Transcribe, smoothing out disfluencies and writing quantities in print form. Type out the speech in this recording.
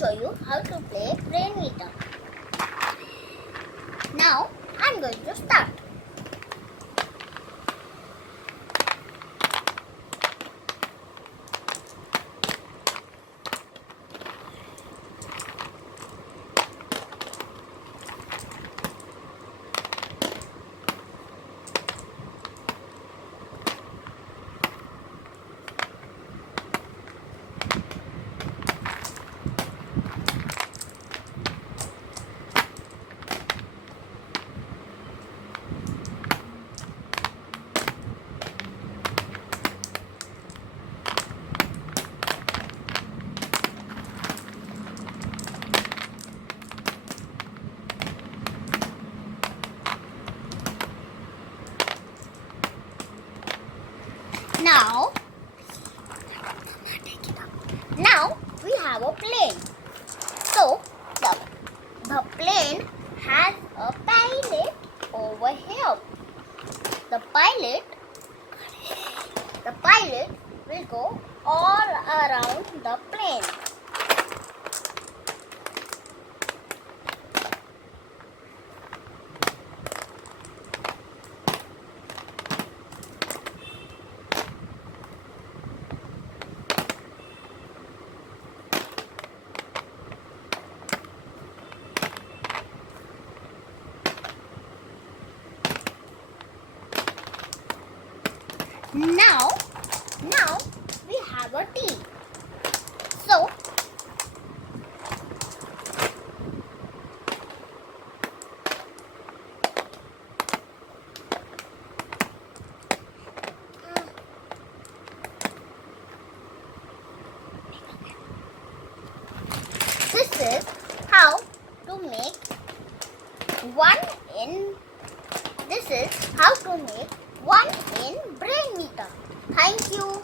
show you how to play brainvita. Now I'm going to start. Now we have a plane. So the plane has a pilot over here. The pilot will go all around the plane. Now we have a tea. So this is how to make one in brainvita. Thank you.